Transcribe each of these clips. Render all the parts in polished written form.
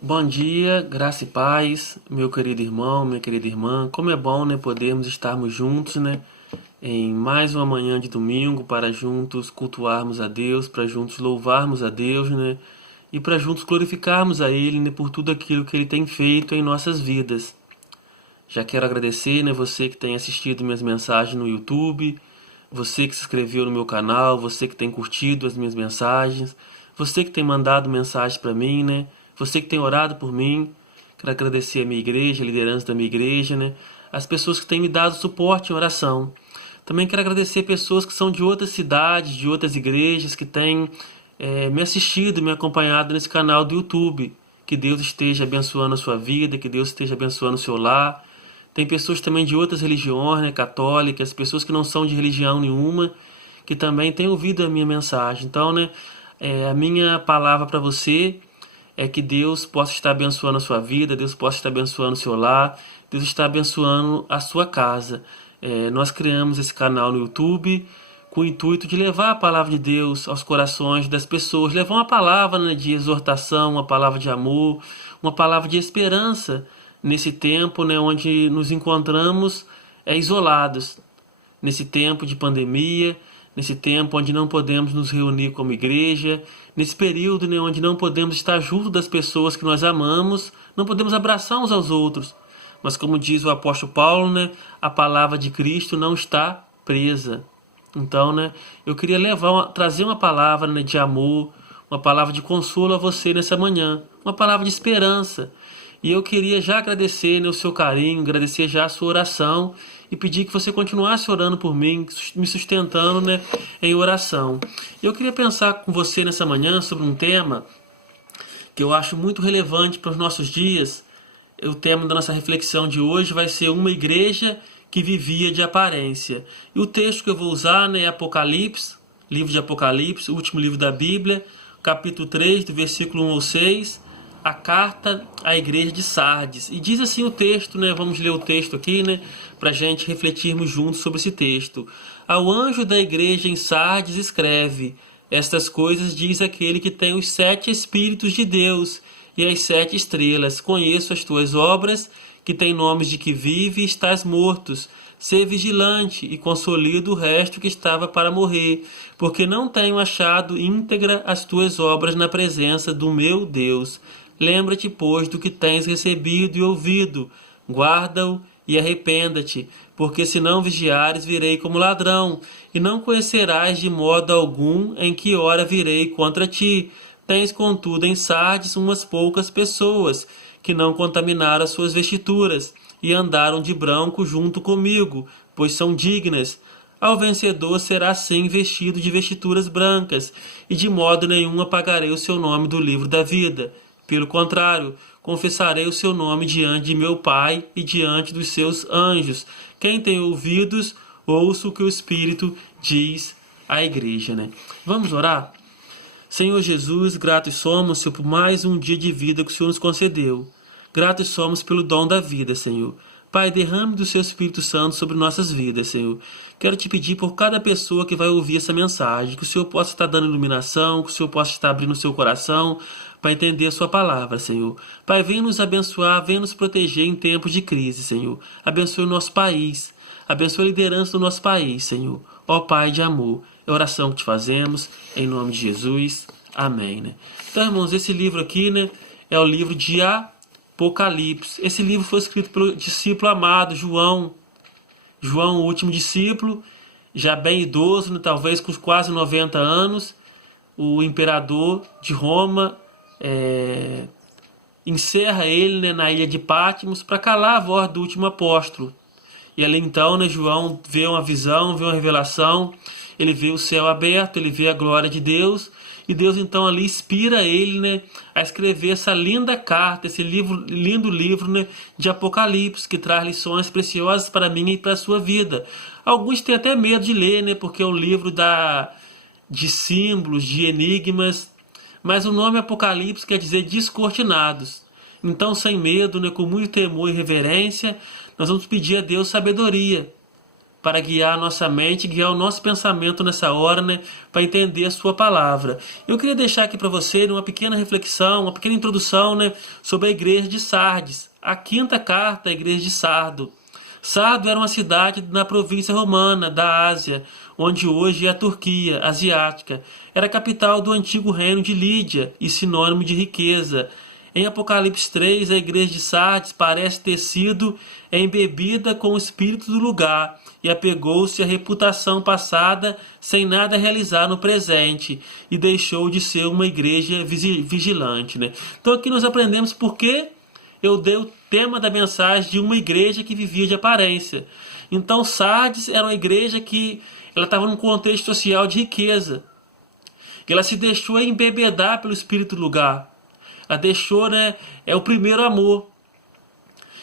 Bom dia, graça e paz, meu querido irmão, minha querida irmã. Como é bom, né, podermos estarmos juntos, né, em mais uma manhã de domingo para juntos cultuarmos a Deus, para juntos louvarmos a Deus, né, e para juntos glorificarmos a Ele, né, por tudo aquilo que Ele tem feito em nossas vidas. Já quero agradecer, né, você que tem assistido minhas mensagens no YouTube, você que se inscreveu no meu canal, você que tem curtido as minhas mensagens, você que tem mandado mensagens para mim, né? Você que tem orado por mim. Quero agradecer a minha igreja, a liderança da minha igreja, né? As pessoas que têm me dado suporte em oração. Também quero agradecer pessoas que são de outras cidades, de outras igrejas, que têm me assistido, me acompanhado nesse canal do YouTube. Que Deus esteja abençoando a sua vida, que Deus esteja abençoando o seu lar. Tem pessoas também de outras religiões, né, católicas, pessoas que não são de religião nenhuma, que também têm ouvido a minha mensagem. Então, né, a minha palavra para você é que Deus possa estar abençoando a sua vida, Deus possa estar abençoando o seu lar, Deus está abençoando a sua casa. Nós criamos esse canal no YouTube com o intuito de levar a palavra de Deus aos corações das pessoas, levar uma palavra, né, de exortação, uma palavra de amor, uma palavra de esperança nesse tempo, né, onde nos encontramos isolados, nesse tempo de pandemia, nesse tempo onde não podemos nos reunir como igreja, nesse período, né, onde não podemos estar junto das pessoas que nós amamos, não podemos abraçar uns aos outros. Mas como diz o apóstolo Paulo, né, a palavra de Cristo não está presa. Então, né, eu queria trazer uma palavra, né, de amor, uma palavra de consolo a você nessa manhã, uma palavra de esperança. E eu queria já agradecer, né, o seu carinho, agradecer já a sua oração e pedir que você continuasse orando por mim, me sustentando, né, em oração. Eu queria pensar com você nessa manhã sobre um tema que eu acho muito relevante para os nossos dias. O tema da nossa reflexão de hoje vai ser uma igreja que vivia de aparência. E o texto que eu vou usar, né, é Apocalipse, livro de Apocalipse, o último livro da Bíblia, capítulo 3, do versículo 1 ao 6, a carta à igreja de Sardes. E diz assim o texto, né? Vamos ler o texto aqui, né? Para a gente refletirmos juntos sobre esse texto. Ao anjo da igreja em Sardes escreve: estas coisas diz aquele que tem os 7 Espíritos de Deus e as 7 estrelas. Conheço as tuas obras, que tem nomes de que vive e estás mortos. Sê vigilante e consolida o resto que estava para morrer, porque não tenho achado íntegra as tuas obras na presença do meu Deus. Lembra-te, pois, do que tens recebido e ouvido, guarda-o e arrependa-te, porque se não vigiares, virei como ladrão, e não conhecerás de modo algum em que hora virei contra ti. Tens, contudo, em Sardes umas poucas pessoas, que não contaminaram as suas vestiduras, e andaram de branco junto comigo, pois são dignas. Ao vencedor será assim vestido de vestiduras brancas, e de modo nenhum apagarei o seu nome do livro da vida. Pelo contrário, confessarei o seu nome diante de meu Pai e diante dos seus anjos. Quem tem ouvidos, ouça o que o Espírito diz à igreja, né? Vamos orar? Senhor Jesus, gratos somos, Senhor, por mais um dia de vida que o Senhor nos concedeu. Gratos somos pelo dom da vida, Senhor. Pai, derrame do seu Espírito Santo sobre nossas vidas, Senhor. Quero te pedir por cada pessoa que vai ouvir essa mensagem, que o Senhor possa estar dando iluminação, que o Senhor possa estar abrindo o seu coração para entender a sua palavra, Senhor. Pai, venha nos abençoar, venha nos proteger em tempos de crise, Senhor. Abençoe o nosso país, abençoe a liderança do nosso país, Senhor. Ó Pai de amor, é a oração que te fazemos, em nome de Jesus. Amém, né? Então, irmãos, esse livro aqui, né, é o livro de Apocalipse. Esse livro foi escrito pelo discípulo amado João. João, o último discípulo, já bem idoso, né, talvez com quase 90 anos. O imperador de Roma encerra ele, né, na ilha de Patmos para calar a voz do último apóstolo. E ali então, né, João vê uma visão, vê uma revelação, ele vê o céu aberto, ele vê a glória de Deus, e Deus então ali inspira ele, né, a escrever essa linda carta, esse lindo livro, né, de Apocalipse, que traz lições preciosas para mim e para a sua vida. Alguns têm até medo de ler, né, porque é um livro de símbolos, de enigmas, mas o nome Apocalipse quer dizer descortinados. Então, sem medo, né, com muito temor e reverência, nós vamos pedir a Deus sabedoria para guiar a nossa mente, guiar o nosso pensamento nessa hora, né, para entender a sua palavra. Eu queria deixar aqui para você uma pequena reflexão, uma pequena introdução, né, sobre a igreja de Sardes, a quinta carta da igreja de Sardo. Sardo era uma cidade na província romana da Ásia, onde hoje é a Turquia asiática. Era a capital do antigo reino de Lídia e sinônimo de riqueza. Em Apocalipse 3, a igreja de Sardes parece ter sido embebida com o espírito do lugar e apegou-se à reputação passada sem nada realizar no presente e deixou de ser uma igreja vigilante, né? Então aqui nós aprendemos por que eu dei o tema da mensagem de uma igreja que vivia de aparência. Então Sardes era uma igreja que ela estava num contexto social de riqueza. Ela se deixou embebedar pelo espírito do lugar. Ela deixou, né, o primeiro amor.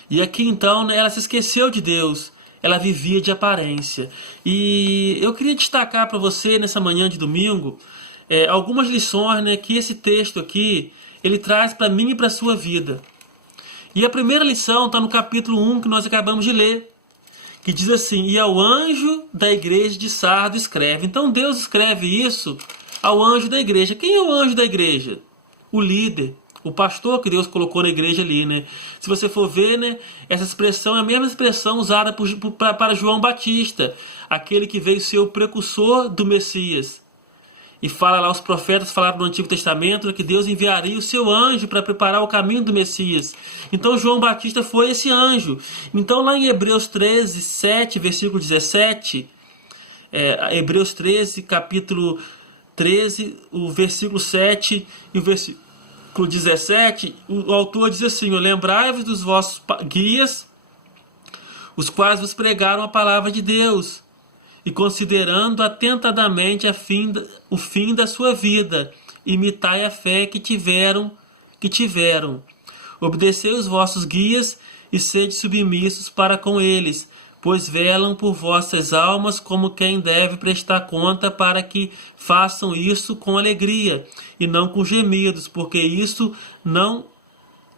E aqui então, né, ela se esqueceu de Deus. Ela vivia de aparência. E eu queria destacar para você nessa manhã de domingo algumas lições, né, que esse texto aqui ele traz para mim e para a sua vida. E a primeira lição está no capítulo 1 que nós acabamos de ler, que diz assim: e ao anjo da igreja de Sardo escreve. Então Deus escreve isso ao anjo da igreja. Quem é o anjo da igreja? O líder, o pastor que Deus colocou na igreja ali, né? Se você for ver, né, essa expressão é a mesma expressão usada para João Batista, aquele que veio ser o precursor do Messias. E fala lá, os profetas falaram no Antigo Testamento, né, que Deus enviaria o seu anjo para preparar o caminho do Messias. Então João Batista foi esse anjo. Então lá em Hebreus 13, 7, versículo 17, Hebreus 13, capítulo 13, o versículo 7 e o versículo 17, o autor diz assim: lembrai-vos dos vossos guias, os quais vos pregaram a palavra de Deus, e considerando atentadamente o fim da sua vida, imitai a fé que tiveram. Obedecei os vossos guias e sede submissos para com eles, pois velam por vossas almas como quem deve prestar conta, para que façam isso com alegria e não com gemidos, porque isso não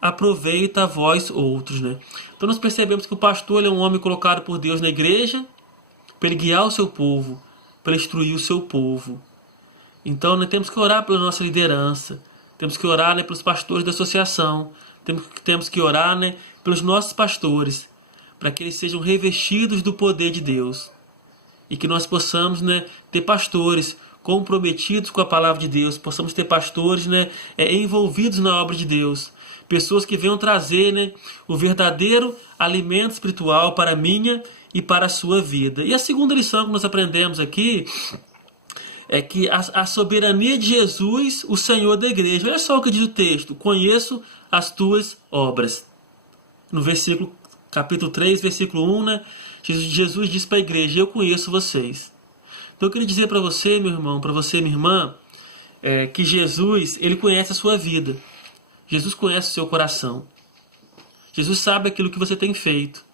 aproveita a vós outros, né? Então nós percebemos que o pastor é um homem colocado por Deus na igreja para ele guiar o seu povo, para instruir o seu povo. Então nós temos que orar pela nossa liderança, temos que orar, né, pelos pastores da associação, temos que orar, né, pelos nossos pastores, para que eles sejam revestidos do poder de Deus. E que nós possamos, né, ter pastores comprometidos com a palavra de Deus, possamos ter pastores, né, envolvidos na obra de Deus. Pessoas que venham trazer, né, o verdadeiro alimento espiritual para a minha e para a sua vida. E a segunda lição que nós aprendemos aqui é que a soberania de Jesus, o Senhor da igreja. Olha só o que diz o texto: conheço as tuas obras. No versículo, capítulo 3, versículo 1, né, Jesus diz para a igreja: eu conheço vocês. Então eu queria dizer para você, meu irmão, para você, minha irmã, que Jesus, ele conhece a sua vida. Jesus conhece o seu coração. Jesus sabe aquilo que você tem feito.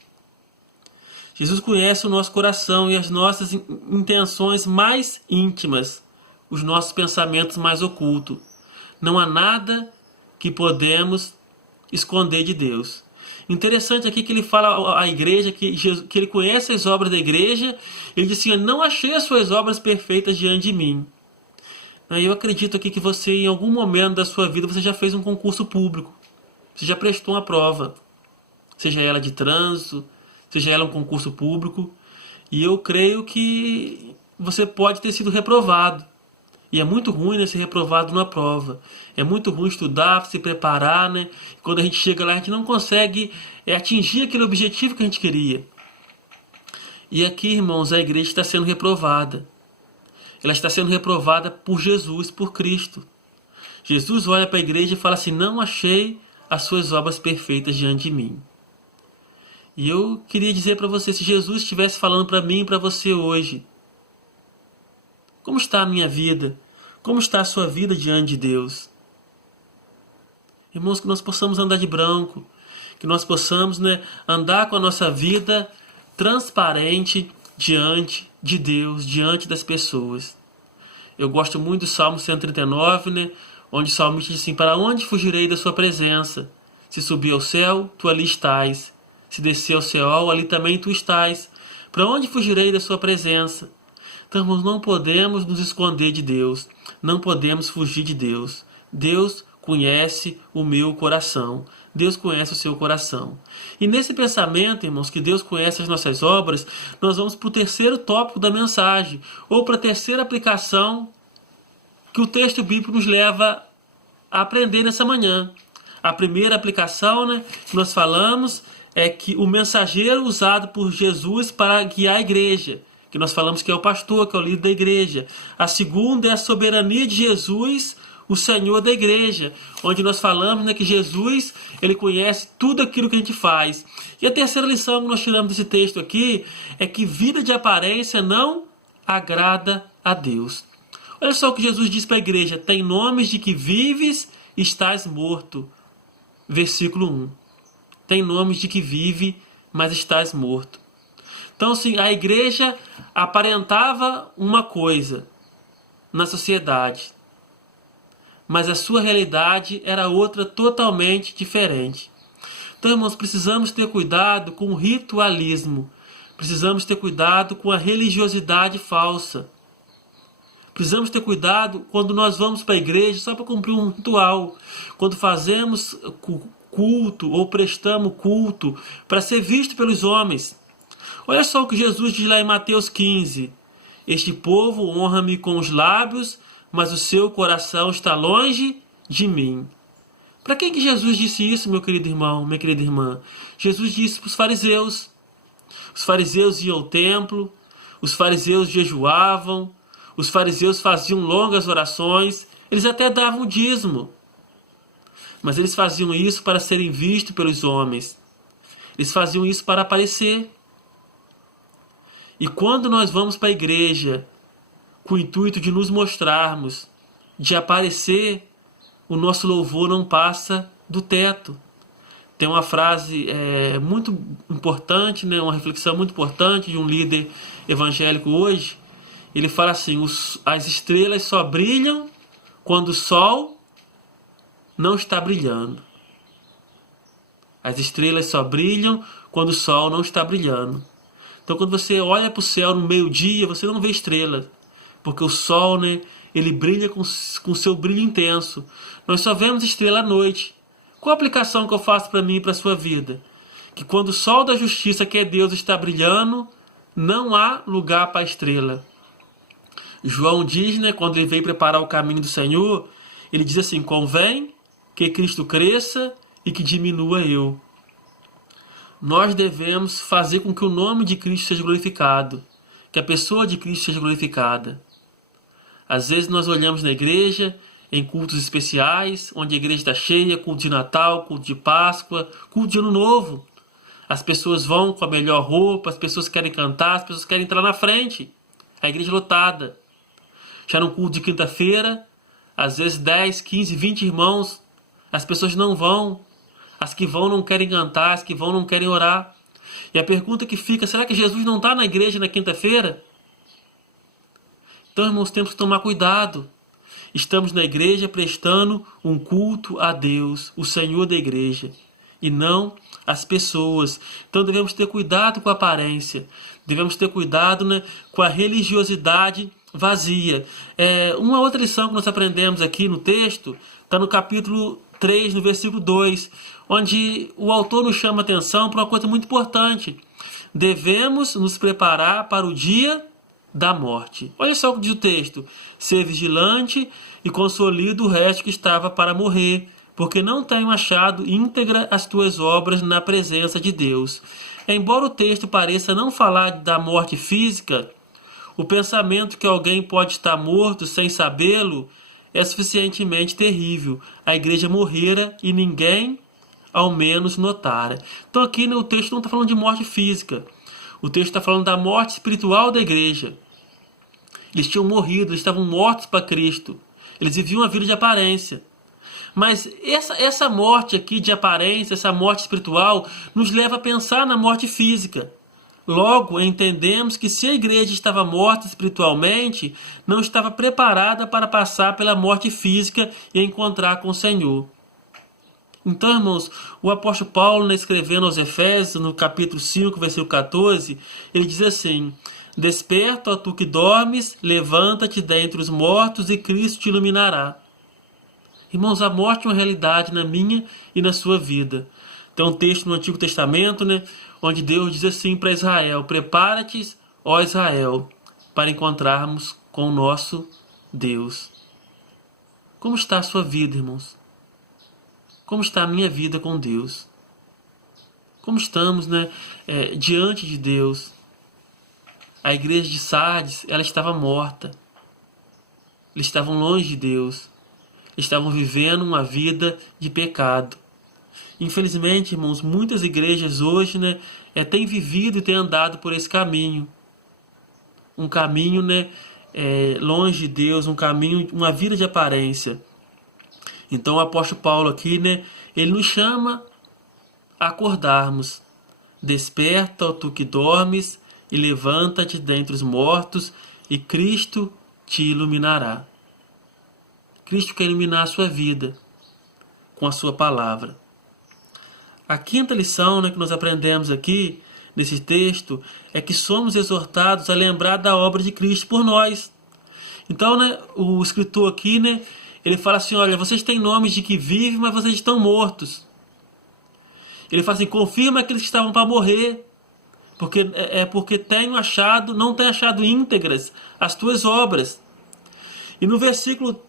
Jesus conhece o nosso coração e as nossas intenções mais íntimas, os nossos pensamentos mais ocultos. Não há nada que podemos esconder de Deus. Interessante aqui que ele fala à igreja que ele conhece as obras da igreja. Ele diz assim: não achei as suas obras perfeitas diante de mim. Eu acredito aqui que você, em algum momento da sua vida, você já fez um concurso público. Você já prestou uma prova. Seja ela de trânsito, seja ela um concurso público. E eu creio que você pode ter sido reprovado. E é muito ruim, né, ser reprovado numa prova. É muito ruim estudar, se preparar, né? Quando a gente chega lá, a gente não consegue atingir aquele objetivo que a gente queria. E aqui, irmãos, a igreja está sendo reprovada. Ela está sendo reprovada por Jesus, por Cristo. Jesus olha para a igreja e fala assim: não achei as suas obras perfeitas diante de mim. E eu queria dizer para você, se Jesus estivesse falando para mim e para você hoje: como está a minha vida? Como está a sua vida diante de Deus? Irmãos, que nós possamos andar de branco, que nós possamos, né, andar com a nossa vida transparente diante de Deus, diante das pessoas. Eu gosto muito do Salmo 139, né, onde o salmista diz assim: para onde fugirei da sua presença? Se subir ao céu, tu ali estás. Se descer ao céu, ali também tu estás. Para onde fugirei da sua presença? Então, irmãos, não podemos nos esconder de Deus. Não podemos fugir de Deus. Deus conhece o meu coração. Deus conhece o seu coração. E nesse pensamento, irmãos, que Deus conhece as nossas obras, nós vamos para o terceiro tópico da mensagem, ou para a terceira aplicação que o texto bíblico nos leva a aprender nessa manhã. A primeira aplicação, que nós falamos é que o mensageiro usado por Jesus para guiar a igreja, que nós falamos que é o pastor, que é o líder da igreja. A segunda é a soberania de Jesus, o Senhor da igreja, onde nós falamos que Jesus, ele conhece tudo aquilo que a gente faz. E a terceira lição que nós tiramos desse texto aqui é que vida de aparência não agrada a Deus. Olha só o que Jesus diz para a igreja: tem nomes de que vives, estás morto. Versículo 1. Tem nomes de que vive, mas estás morto. Então, sim, a igreja aparentava uma coisa na sociedade, mas a sua realidade era outra totalmente diferente. Então, irmãos, precisamos ter cuidado com o ritualismo. Precisamos ter cuidado com a religiosidade falsa. Precisamos ter cuidado quando nós vamos para a igreja só para cumprir um ritual. Quando fazemos culto ou prestamos culto para ser visto pelos homens. Olha só o que Jesus diz lá em Mateus 15. Este povo honra-me com os lábios, mas o seu coração está longe de mim. Para quem que Jesus disse isso, meu querido irmão, minha querida irmã? Jesus disse para os fariseus. Os fariseus iam ao templo, os fariseus jejuavam, os fariseus faziam longas orações, eles até davam dízimo. Mas eles faziam isso para serem vistos pelos homens. Eles faziam isso para aparecer. E quando nós vamos para a igreja com o intuito de nos mostrarmos, de aparecer, o nosso louvor não passa do teto. Tem uma frase muito importante, uma reflexão muito importante de um líder evangélico hoje. Ele fala assim: as estrelas só brilham quando o sol não está brilhando. As estrelas só brilham quando o sol não está brilhando. Então, quando você olha para o céu no meio-dia, você não vê estrela, porque o sol, ele brilha com seu brilho intenso. Nós só vemos estrela à noite. Qual a aplicação que eu faço para mim e para a sua vida? Que quando o sol da justiça, que é Deus, está brilhando, não há lugar para a estrela. João diz, quando ele veio preparar o caminho do Senhor, ele diz assim: convém que Cristo cresça e que diminua eu. Nós devemos fazer com que o nome de Cristo seja glorificado, que a pessoa de Cristo seja glorificada. Às vezes nós olhamos na igreja, em cultos especiais, onde a igreja está cheia, culto de Natal, culto de Páscoa, culto de Ano Novo. As pessoas vão com a melhor roupa, as pessoas querem cantar, as pessoas querem entrar na frente. A igreja lotada. Já no culto de quinta-feira, às vezes 10, 15, 20 irmãos, as pessoas não vão. As que vão não querem cantar, as que vão não querem orar. E a pergunta que fica: será que Jesus não está na igreja na quinta-feira? Então, irmãos, temos que tomar cuidado. Estamos na igreja prestando um culto a Deus, o Senhor da igreja, e não as pessoas. Então devemos ter cuidado com a aparência. Devemos ter cuidado com a religiosidade vazia. Uma outra lição que nós aprendemos aqui no texto está no capítulo 3, no versículo 2, onde o autor nos chama a atenção para uma coisa muito importante. Devemos nos preparar para o dia da morte. Olha só o que diz o texto: ser vigilante e consolida o resto que estava para morrer, porque não tenho achado íntegra as tuas obras na presença de Deus. Embora o texto pareça não falar da morte física, o pensamento que alguém pode estar morto sem sabê-lo é suficientemente terrível. A igreja morrera e ninguém, ao menos, notara. Então aqui o texto não está falando de morte física. O texto está falando da morte espiritual da igreja. Eles tinham morrido, eles estavam mortos para Cristo. Eles viviam uma vida de aparência. Mas essa morte aqui de aparência, essa morte espiritual, nos leva a pensar na morte física. Logo, entendemos que se a igreja estava morta espiritualmente, não estava preparada para passar pela morte física e encontrar com o Senhor. Então, irmãos, o apóstolo Paulo, né, escrevendo aos Efésios, no capítulo 5, versículo 14, ele diz assim: Desperta, ó tu que dormes, levanta-te dentre os mortos e Cristo te iluminará. Irmãos, a morte é uma realidade na minha e na sua vida. Tem um texto no Antigo Testamento, né, onde Deus diz assim para Israel: Prepara-te, ó Israel, para encontrarmos com o nosso Deus. Como está a sua vida, irmãos? Como está a minha vida com Deus? Como estamos, né, diante de Deus? A igreja de Sardes, ela estava morta. Eles estavam longe de Deus. Estavam vivendo uma vida de pecado. Infelizmente, irmãos, muitas igrejas hoje, né, têm vivido e têm andado por esse caminho. Um caminho, né, longe de Deus, um caminho, uma vida de aparência. Então o apóstolo Paulo aqui, né, ele nos chama a acordarmos. Desperta, ó tu que dormes, e levanta-te dentre os mortos, e Cristo te iluminará. Cristo quer iluminar a sua vida com a sua palavra. A quinta lição, né, que nós aprendemos aqui, nesse texto, é que somos exortados a lembrar da obra de Cristo por nós. Então, né, o escritor aqui, né, ele fala assim: olha, vocês têm nomes de que vivem, mas vocês estão mortos. Ele fala assim: confirma aqueles que estavam para morrer, porque não têm achado íntegras as tuas obras. E no versículo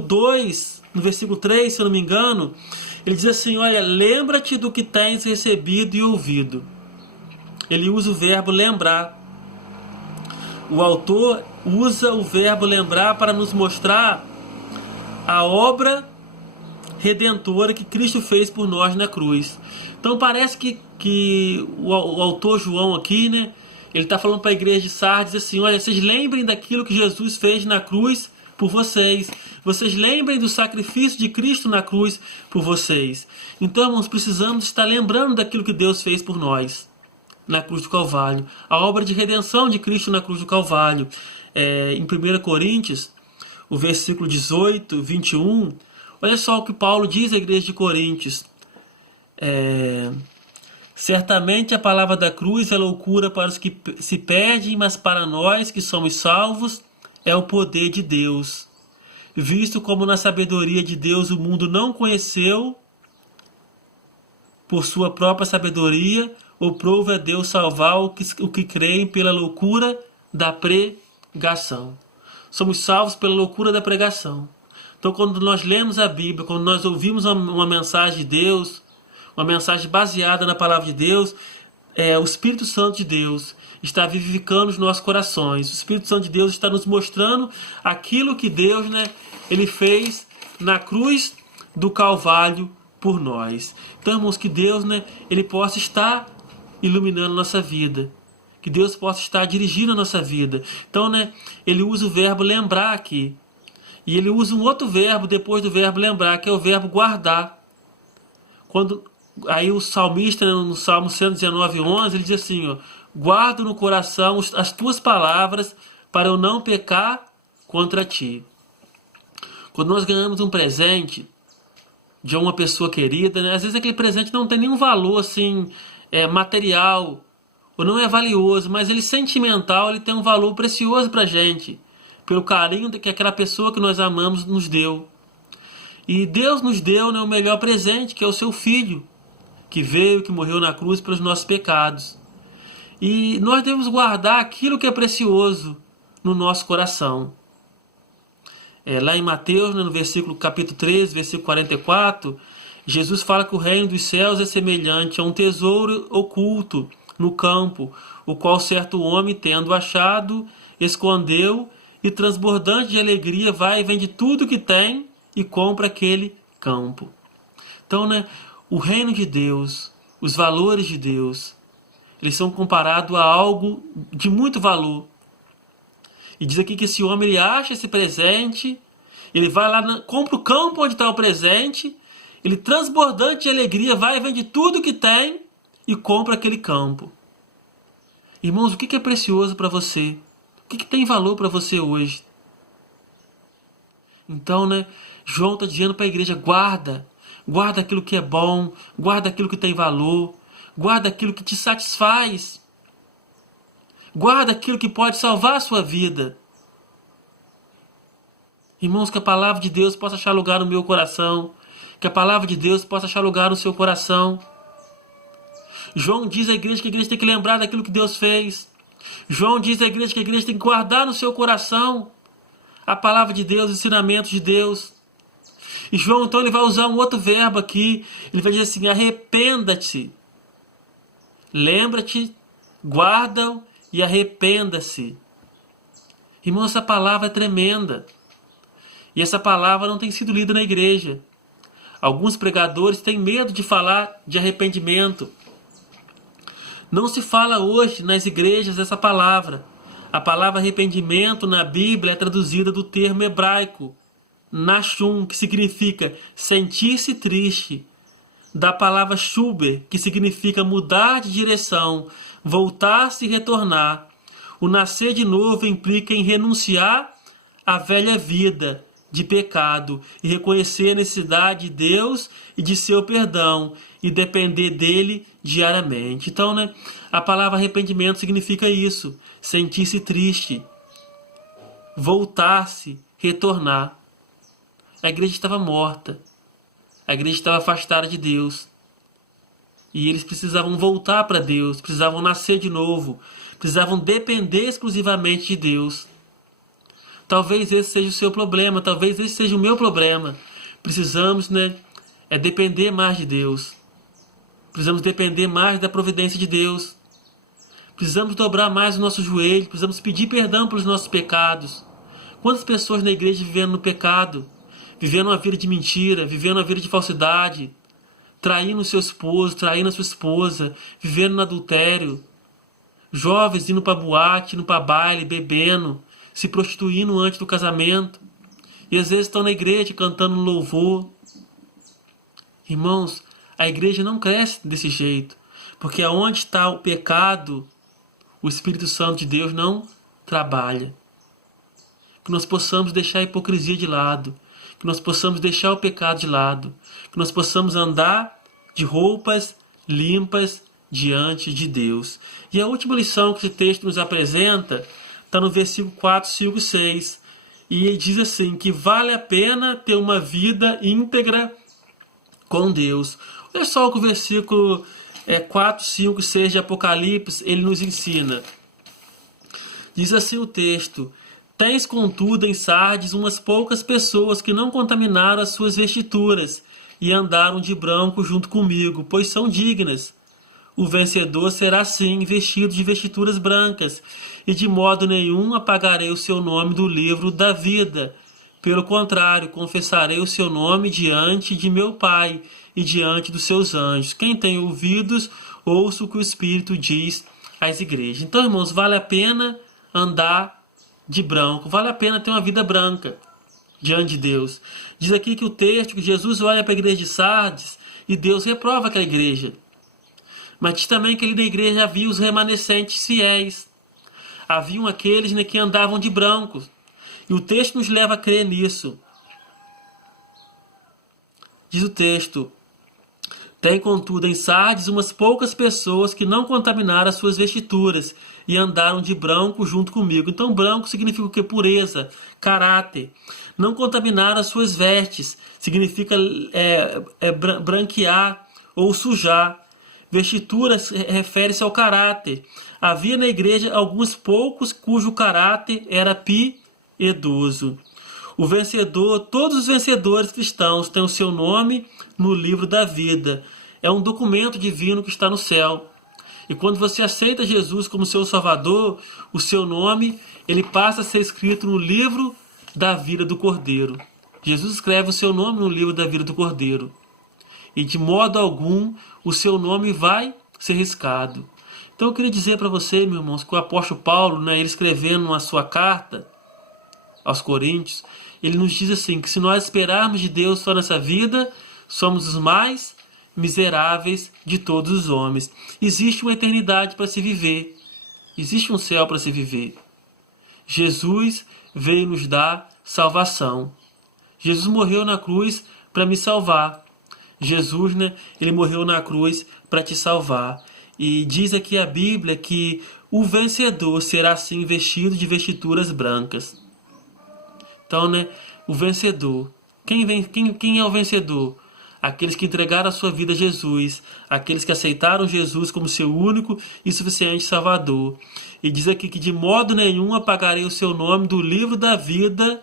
2, no versículo 3, se eu não me engano, ele diz assim: olha, lembra-te do que tens recebido e ouvido. Ele usa o verbo lembrar. O autor usa o verbo lembrar para nos mostrar a obra redentora que Cristo fez por nós na cruz. Então parece que o autor João aqui, né, ele está falando para a igreja de Sardes assim: olha, vocês lembrem daquilo que Jesus fez na cruz por vocês. Vocês lembrem do sacrifício de Cristo na cruz por vocês. Então, irmãos, precisamos estar lembrando daquilo que Deus fez por nós na cruz do Calvário. A obra de redenção de Cristo na cruz do Calvário. Em 1 Coríntios, o versículo 18, 21, olha só o que Paulo diz à igreja de Coríntios. Certamente a palavra da cruz é loucura para os que se perdem, mas para nós que somos salvos é o poder de Deus. Visto como na sabedoria de Deus o mundo não conheceu, por sua própria sabedoria, aprove a Deus salvar o que creem pela loucura da pregação. Somos salvos pela loucura da pregação. Então, quando nós lemos a Bíblia, quando nós ouvimos uma mensagem de Deus, uma mensagem baseada na palavra de Deus, o Espírito Santo de Deus está vivificando os nossos corações. O Espírito Santo de Deus está nos mostrando aquilo que Deus, né, ele fez na cruz do Calvário por nós. Então, irmãos, que Deus, né, ele possa estar iluminando a nossa vida. Que Deus possa estar dirigindo a nossa vida. Então, né, ele usa o verbo lembrar aqui. E ele usa um outro verbo depois do verbo lembrar, que é o verbo guardar. Aí o salmista, no Salmo 119:11, ele diz assim: ó, guardo no coração as tuas palavras para eu não pecar contra ti. Quando nós ganhamos um presente de uma pessoa querida, né, às vezes aquele presente não tem nenhum valor assim, material, ou não é valioso, mas ele sentimental, ele tem um valor precioso pra gente, pelo carinho que aquela pessoa que nós amamos nos deu. E Deus nos deu, né, o melhor presente, que é o seu Filho, que veio, que morreu na cruz pelos nossos pecados. E nós devemos guardar aquilo que é precioso no nosso coração. Lá em Mateus, né, no capítulo 13, versículo 44, Jesus fala que o reino dos céus é semelhante a um tesouro oculto no campo, o qual certo homem, tendo achado, escondeu, e transbordante de alegria vai e vende tudo que tem e compra aquele campo. Então, né, o reino de Deus, os valores de Deus, eles são comparados a algo de muito valor. E diz aqui que esse homem, ele acha esse presente, ele vai lá, compra o campo onde está o presente, ele transbordante de alegria vai e vende tudo que tem e compra aquele campo. Irmãos, o que é precioso para você? O que tem valor para você hoje? Então, né, João está dizendo para a igreja: guarda Guarda aquilo que é bom, guarda aquilo que tem valor, guarda aquilo que te satisfaz. Guarda aquilo que pode salvar a sua vida. Irmãos, que a palavra de Deus possa achar lugar no meu coração, que a palavra de Deus possa achar lugar no seu coração. João diz à igreja que a igreja tem que lembrar daquilo que Deus fez. João diz à igreja que a igreja tem que guardar no seu coração a palavra de Deus, os ensinamentos de Deus. E João, então, ele vai usar um outro verbo aqui. Ele vai dizer assim: arrependa-te. Lembra-te, guarda e arrependa-se. Irmão, essa palavra é tremenda. E essa palavra não tem sido lida na igreja. Alguns pregadores têm medo de falar de arrependimento. Não se fala hoje nas igrejas essa palavra. A palavra arrependimento na Bíblia é traduzida do termo hebraico Nashum, que significa sentir-se triste, da palavra shuber, que significa mudar de direção, voltar-se e retornar. O nascer de novo implica em renunciar à velha vida de pecado e reconhecer a necessidade de Deus e de seu perdão e depender dele diariamente. Então, a palavra arrependimento significa isso: sentir-se triste, voltar-se, retornar. A igreja estava morta. A igreja estava afastada de Deus. E eles precisavam voltar para Deus, precisavam nascer de novo, precisavam depender exclusivamente de Deus. Talvez esse seja o seu problema, talvez esse seja o meu problema. Precisamos, depender mais de Deus. Precisamos depender mais da providência de Deus. Precisamos dobrar mais o nosso joelho, precisamos pedir perdão pelos nossos pecados. Quantas pessoas na igreja vivendo no pecado? Vivendo uma vida de mentira, vivendo uma vida de falsidade, traindo o seu esposo, traindo a sua esposa, vivendo no adultério, jovens indo para boate, indo para baile, bebendo, se prostituindo antes do casamento, e às vezes estão na igreja cantando louvor. Irmãos, a igreja não cresce desse jeito, porque aonde está o pecado, o Espírito Santo de Deus não trabalha. Que nós possamos deixar a hipocrisia de lado, que nós possamos deixar o pecado de lado, que nós possamos andar de roupas limpas diante de Deus. E a última lição que esse texto nos apresenta está no versículo 4, 5 e 6. E diz assim, que vale a pena ter uma vida íntegra com Deus. Olha só o que o versículo 4, 5 e 6 de Apocalipse ele nos ensina. Diz assim o texto: tens, contudo, em Sardes umas poucas pessoas que não contaminaram as suas vestiduras e andaram de branco junto comigo, pois são dignas. O vencedor será assim, vestido de vestiduras brancas, e de modo nenhum apagarei o seu nome do livro da vida. Pelo contrário, confessarei o seu nome diante de meu Pai e diante dos seus anjos. Quem tem ouvidos, ouça o que o Espírito diz às igrejas. Então, irmãos, vale a pena andar de branco, vale a pena ter uma vida branca diante de Deus. Diz aqui que o texto, que Jesus olha para a igreja de Sardes e Deus reprova aquela igreja. Mas diz também que ali na igreja havia os remanescentes fiéis. Haviam aqueles que andavam de branco. E o texto nos leva a crer nisso. Diz o texto: tem, contudo, em Sardes umas poucas pessoas que não contaminaram as suas vestiduras e andaram de branco junto comigo. Então, branco significa o quê? Pureza, caráter. Não contaminaram as suas vestes, significa branquear ou sujar. Vestiduras refere-se ao caráter. Havia na igreja alguns poucos cujo caráter era piedoso. O vencedor, todos os vencedores cristãos têm o seu nome no livro da vida. É um documento divino que está no céu. E quando você aceita Jesus como seu Salvador, o seu nome ele passa a ser escrito no livro da vida do Cordeiro. Jesus escreve o seu nome no livro da vida do Cordeiro. E de modo algum o seu nome vai ser riscado. Então eu queria dizer para você, meus irmãos, que o apóstolo Paulo, ele escrevendo na sua carta aos Coríntios, ele nos diz assim, que se nós esperarmos de Deus só nessa vida, somos os mais miseráveis de todos os homens. Existe uma eternidade para se viver. Existe um céu para se viver. Jesus veio nos dar salvação. Jesus morreu na cruz para me salvar. Jesus, né, ele morreu na cruz para te salvar. E diz aqui a Bíblia que o vencedor será assim vestido de vestiduras brancas. Então, né, o vencedor. Quem é o vencedor? Aqueles que entregaram a sua vida a Jesus, aqueles que aceitaram Jesus como seu único e suficiente Salvador. E diz aqui que de modo nenhum apagarei o seu nome do livro da vida,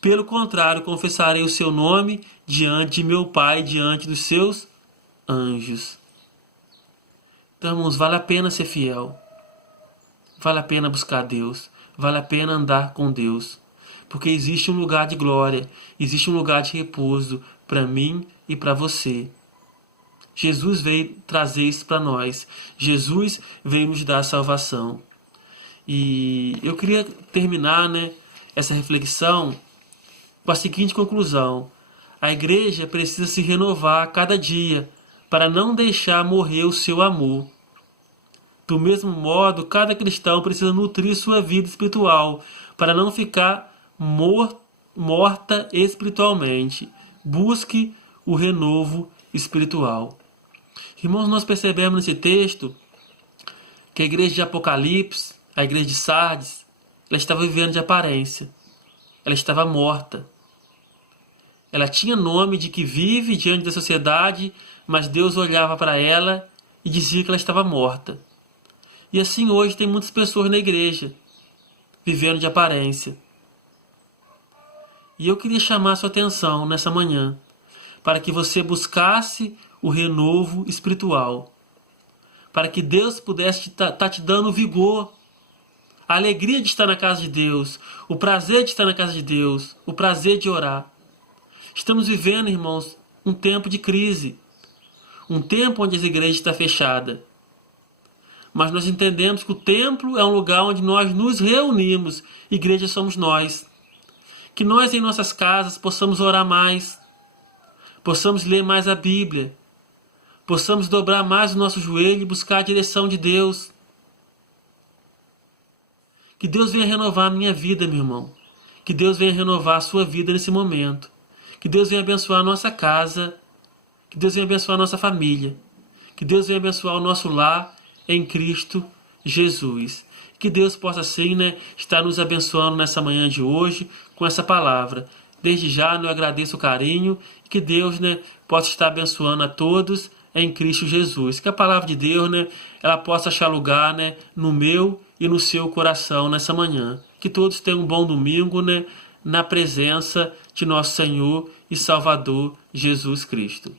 pelo contrário, confessarei o seu nome diante de meu Pai, diante dos seus anjos. Então, irmãos, vale a pena ser fiel. Vale a pena buscar Deus. Vale a pena andar com Deus. Porque existe um lugar de glória, existe um lugar de repouso para mim e para você. Jesus veio trazer isso para nós. Jesus veio nos dar salvação. E eu queria terminar, né, essa reflexão com a seguinte conclusão: a igreja precisa se renovar a cada dia para não deixar morrer o seu amor. Do mesmo modo, cada cristão precisa nutrir sua vida espiritual para não ficar morta espiritualmente. Busque o renovo espiritual. Irmãos, nós percebemos nesse texto que a igreja de Apocalipse, a igreja de Sardes, ela estava vivendo de aparência. Ela estava morta. Ela tinha nome de que vive diante da sociedade, mas Deus olhava para ela e dizia que ela estava morta. E assim hoje tem muitas pessoas na igreja, vivendo de aparência. E eu queria chamar a sua atenção nessa manhã, para que você buscasse o renovo espiritual, para que Deus pudesse estar te dando vigor, a alegria de estar na casa de Deus, o prazer de estar na casa de Deus, o prazer de orar. Estamos vivendo, irmãos, um tempo de crise, um tempo onde as igrejas estão fechadas. Mas nós entendemos que o templo é um lugar onde nós nos reunimos, igreja somos nós. Que nós em nossas casas possamos orar mais, possamos ler mais a Bíblia, possamos dobrar mais o nosso joelho e buscar a direção de Deus. Que Deus venha renovar a minha vida, meu irmão. Que Deus venha renovar a sua vida nesse momento. Que Deus venha abençoar a nossa casa. Que Deus venha abençoar a nossa família. Que Deus venha abençoar o nosso lar em Cristo Jesus. Que Deus possa assim, né, estar nos abençoando nessa manhã de hoje com essa palavra. Desde já, eu agradeço o carinho e que Deus, né, possa estar abençoando a todos em Cristo Jesus. Que a palavra de Deus, né, ela possa achar lugar, né, no meu e no seu coração nessa manhã. Que todos tenham um bom domingo, né, na presença de nosso Senhor e Salvador Jesus Cristo.